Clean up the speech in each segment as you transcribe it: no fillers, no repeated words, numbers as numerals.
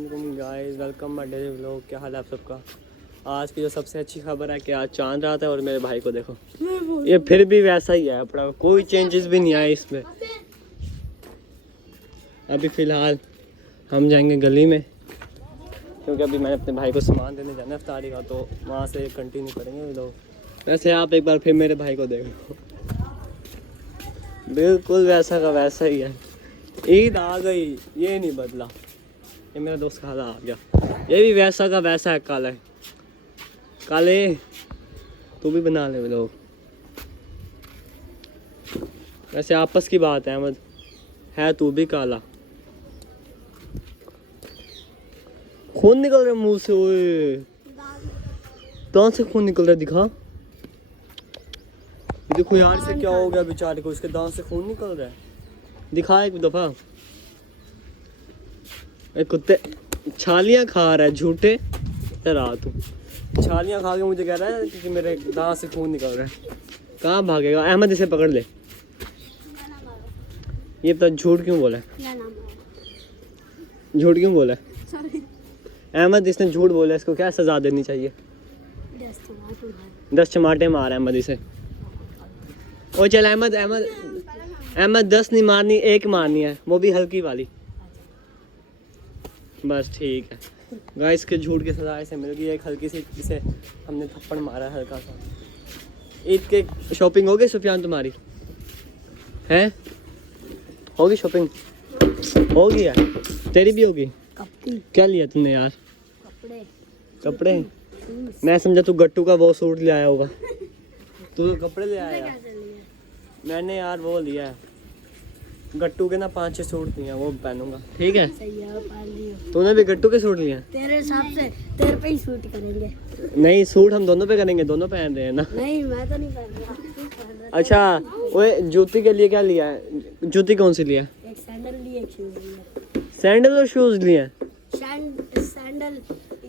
Guys welcome my daily vlog. क्या हाल है आप सबका। आज की जो सबसे अच्छी खबर है कि आज चांद रात है और मेरे भाई को देखो, ये फिर भी वैसा ही है अपना, कोई चेंजेस भी नहीं आए इसमें। अभी फ़िलहाल हम जाएंगे गली में क्योंकि अभी मैंने अपने भाई को सामान देने जाना है इफ्तारी का, तो वहाँ से कंटिन्यू करेंगे लोग। वैसे आप एक बार फिर मेरे भाई को देखो, बिल्कुल वैसा का वैसा ही है। ईद आ गई ये नहीं बदला। ये मेरा दोस्त खाला आ गया, ये भी वैसा का वैसा है। काले काले तू भी बना ले लोग। वैसे आपस की बात है अहमद, है तू भी काला। खून निकल रहा है मुंह से, ओए दांत से खून निकल रहा है, दिखा। ये देखो यार से क्या हो गया बेचारे को, इसके दांत से खून निकल रहा है। दिखा एक दफा। कुत्ते छालियां खा रहा है, झूठे डरा तू। छालियां खा के मुझे कह रहा है कि मेरे दांत से खून निकल रहा है। कहाँ भागेगा अहमद, इसे पकड़ ले। ये पता झूठ क्यों बोला, झूठ क्यों बोला अहमद, इसने झूठ बोला। इसको क्या सजा देनी चाहिए? 10 चमाटे मार अहमद इसे। ओ चल अहमद, अहमद 10 नहीं मारनी, 1 मारनी है, वो भी हल्की वाली। बस ठीक है गाइस, के झूठ की सजा ऐसे मिल गई। एक हल्की सी इसे हमने थप्पड़ मारा है हल्का सा। ईद के शॉपिंग हो गई सुफियान तुम्हारी? हैं होगी शॉपिंग? होगी यार, तेरी भी होगी। क्या लिया तुमने यार? कपड़े। मैं समझा तू गट्टू का वो सूट ले आया होगा। तू तो कपड़े ले आया। मैंने यार वो लिया है गट्टू के ना 5-6 सूट दिए, वो पहनूंगा। ठीक है तूने भी गट्टू के सूट लिए? तेरे हिसाब से तेरे पे ही सूट करेंगे। नहीं सूट हम दोनों पे करेंगे, दोनों पहन रहे हैं ना। नहीं मैं तो नहीं पहन रहा। अच्छा ओए जूती के लिए क्या लिया है? जूती कौन सी लिया? एक सैंडल लिए, एक शूज लिए। सैंडल और शूज लिए? सैंडल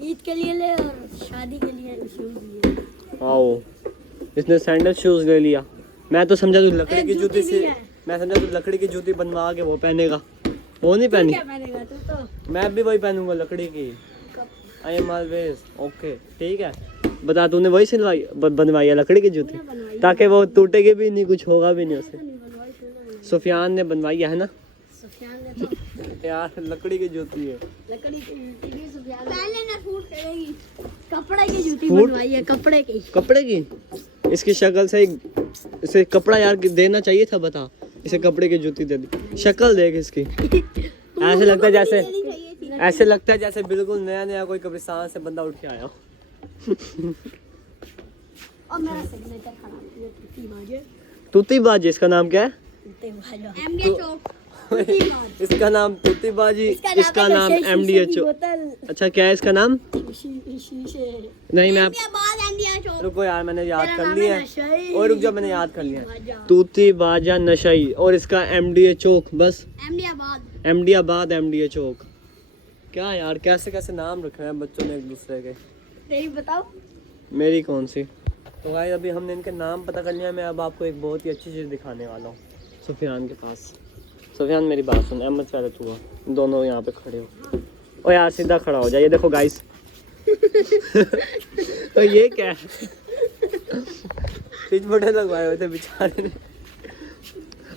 ईद के लिए ले और शादी के लिए शूज लिए। आओ इसने सैंडल शूज ले लिया। मैं तो समझा तू लकड़ी की जूती से, मैं समझा तू लकड़ी की जूती बनवा के वो पहनेगा। वो नहीं पहनी? क्या पहनेगा तू? तो मैं भी वही पहनूंगा लकड़ी की। I am always okay. ठीक है बता, तूने वही सिलवाई बनवाई है लकड़ी की जूती, ताकि वो टूटेगी भी नहीं, कुछ होगा भी नहीं उसे। सुफियान ने बनवाई है ना? सुफियान ने तो यार लकड़ी की जूती है। लकड़ी की जूती भी सुफियान पहले ना सूट करेगी। कपड़े की जूती बनवाई है, कपड़े की। कपड़े की? इसकी शक्ल से इसे कपड़ा यार देना चाहिए था। बता इसे कपड़े की जूती दे दी। शक्ल देख इसकी, ऐसे लगता है जैसे बिल्कुल नया नया कोई कब्रिस्तान से बंदा उठ के आया हो। और मेरा सिग्नेचर खराब है, तूती बाजे। तूती बाजी इसका नाम क्या है? एमडीए चौक। इसका नाम तूती बाजी, इसका नाम एमडीएचओ। अच्छा क्या है इसका नाम? नहीं मैं रुको यार, मैंने याद कर लिया है। और रुक जा, मैंने याद कर लिया है। तूती बाजा नशई और इसका एमडीए चौक। बस एमडी आबाद एमडीए चौक। क्या यार कैसे कैसे नाम रखे हैं बच्चों ने एक दूसरे के। तेरी बताओ। मेरी कौन सी? तो भाई अभी हमने इनके नाम पता कर लिया। मैं अब आपको एक बहुत ही अच्छी चीज़ दिखाने वाला हूँ सुफियान के पास। सुफियान मेरी बात सुन, अहमद पहले तू दोनों यहाँ पे खड़े हो। ओ यार सीधा खड़ा हो जाए। ये देखो गाइस तो ये क्या है? स्विच बटन लगवाए हुए थे बेचारे ने।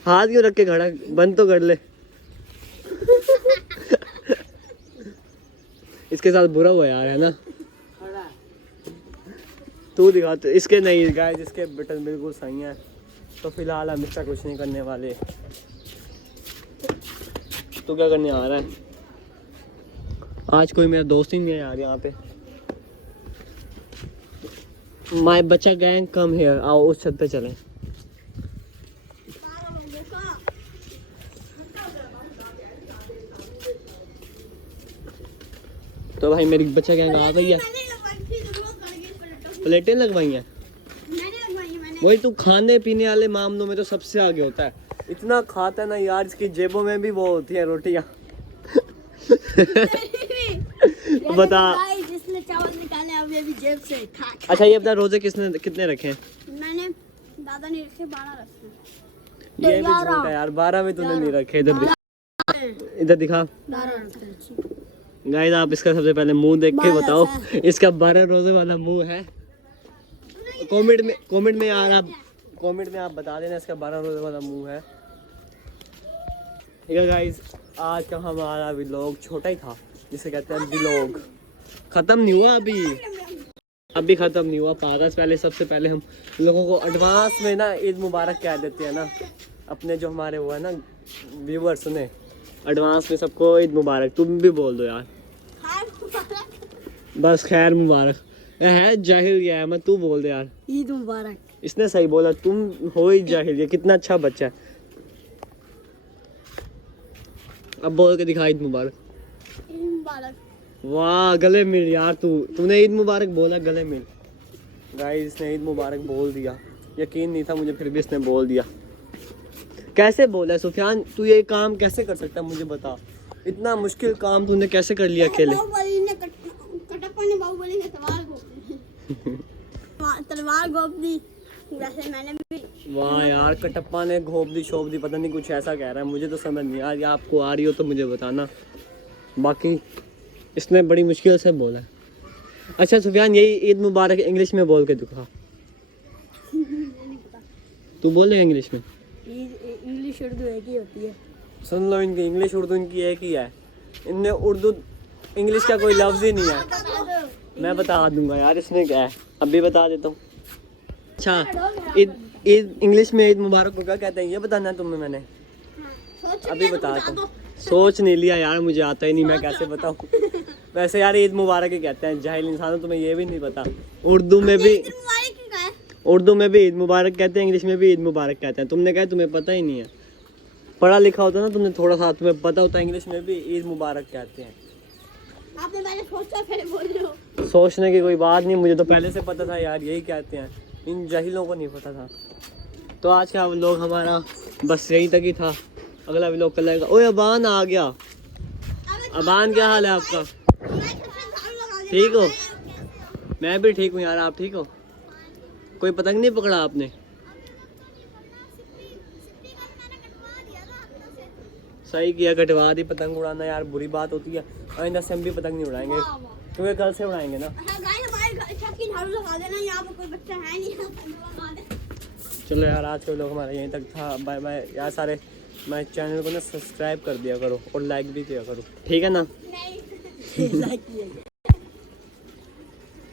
हाथ क्यों रख के खड़ा? बंद तो कर ले। इसके साथ बुरा हुआ यार, है ना? तू दिखा तो इसके नहीं गाइस, इसके बटन बिल्कुल सही हैं। तो फिलहाल हम इसका कुछ नहीं करने वाले। तू क्या करने आ रहा है? आज कोई मेरा दोस्त ही नहीं है यार यहाँ पे। माय बच्चा गैंग कम हियर, आओ उस छत पे चलें। तो भाई मेरी बच्चा गैंग आ गई है। प्लेटें लगवाई हैं? वही तू खाने पीने वाले मामलों में तो सबसे आगे होता है। इतना खाता है ना यार, इसकी जेबों में भी वो होती है रोटियां। बता जिसने चावल निकाले अभी अभी जेब से खा। अच्छा ये बता रोजे कितने रखे हैं? मैंने दादा ने रखे 12 रखे। ये भी झूठ है यार, 12 में तूने नहीं रखे। इधर दिखा। गाइस आप इसका सबसे पहले मुंह देख के बारह बताओ सा। इसका 12 रोजे वाला मुंह है। कमेंट में यार आप बता देना इसका 12 रोजे वाला मुंह है। ठीक है गाइस, आज का हमारा व्लॉग छोटा ही था, जिसे कहते हैं व्लॉग। खत्म नहीं हुआ अभी खत्म नहीं हुआ। पारस पहले सबसे पहले हम लोगों को एडवांस में ना ईद मुबारक कह देते हैं ना, अपने जो हमारे वो है ना व्यूवर्स उन्हें एडवांस में सबको ईद मुबारक। तुम भी बोल दो यार, बस खैर मुबारक। है जाहिल या अहमद, तू बोल दे यार। ईद मुबारक। इसने सही बोला, तुम हो ही जाहिल। ये कितना अच्छा बच्चा है। अब बोल के दिखा ईद मुबारक। ईद मुबारक। वाह गले मिल यार, तूने ईद मुबारक बोला, गले मिल। गाइस इसने ईद मुबारक बोल दिया, यकीन नहीं था मुझे, फिर भी इसने बोल दिया। कैसे बोला सुफियान, तू ये काम कैसे कर सकता है मुझे बता। इतना मुश्किल काम तूने कैसे कर लिया अकेले। बाहुबली ने कटप्पा ने बाहुबली ने तलवार घोप दी, वैसे मैंने भी। वाह यार, कटप्पा ने घोप दी शोप दी, पता नहीं कुछ ऐसा कह रहा है, मुझे तो समझ नहीं आ रही। आपको आ रही हो तो मुझे बताना। बाकी इसने बड़ी मुश्किल से बोला। अच्छा सुफियान, यही ईद मुबारक इंग्लिश में बोल के दिखा। तू बोलेगा इंग्लिश में? इंग्लिश उर्दू एक ही होती है। सुन लो, इनकी इंग्लिश उर्दू इनकी एक ही है। इनने उर्दू इंग्लिश का कोई लफ्ज़ ही नहीं है। मैं बता दूंगा यार, इसमें क्या है, अभी बता देता हूँ। अच्छा ईद इंग्लिश में ईद मुबारक को क्या कहते हैं ये बताना है तुम्हें मैंने। अभी बताता हूँ। सोच नहीं लिया यार, मुझे आता ही नहीं, मैं कैसे बताऊँ। वैसे यार ईद मुबारक ही कहते हैं, जाहिल इंसान तुम्हें ये भी नहीं पता। उर्दू में भी ईद मुबारक कहते हैं, इंग्लिश में भी ईद मुबारक कहते हैं। तुमने कहा तुम्हें पता ही नहीं है। पढ़ा लिखा होता ना तुमने थोड़ा सा, तुम्हें पता होता है इंग्लिश में भी ईद मुबारक कहते हैं। आपने मैंने सोचा फिर बोल रहे हो। सोचने की कोई बात नहीं, मुझे तो पहले से पता था यार, यही कहते हैं। इन जाहिलों को नहीं पता था। तो आज का व्लॉग हमारा बस यहीं तक ही था। अगला व्लॉग कल आएगा। ओए अबान आ गया। अबान क्या हाल है आपका? ठीक हो? मैं भी ठीक हूँ यार, आप ठीक हो? कोई पतंग नहीं पकड़ा आपने? सही किया, कटवा दी। पतंग उड़ाना यार बुरी बात होती है, आइंदा से हम भी पतंग नहीं उड़ाएंगे, क्योंकि कल से उड़ाएंगे ना। चलो यार, आज का व्लॉग हमारा यहीं तक था। बाय बाय यार सारे। मैं चैनल को ना सब्सक्राइब कर दिया करो और लाइक भी किया करो, ठीक है ना? नहीं।